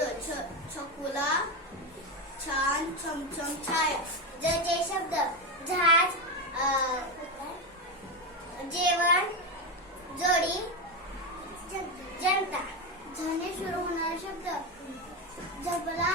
छकुला छान छमछम छाया. जचे शब्द जहाज, जेवण, जोडी, जनता. झने सुरू होणारे शब्द झबला,